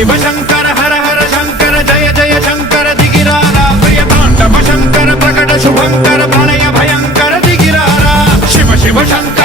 शिव शंकर हर हर शंकर जय जय शंकर दिगिरारा प्रिय तांडव शंकर प्रकट शुभंकर प्रणय भयंकर दिगिरारा शिव शिव शंकर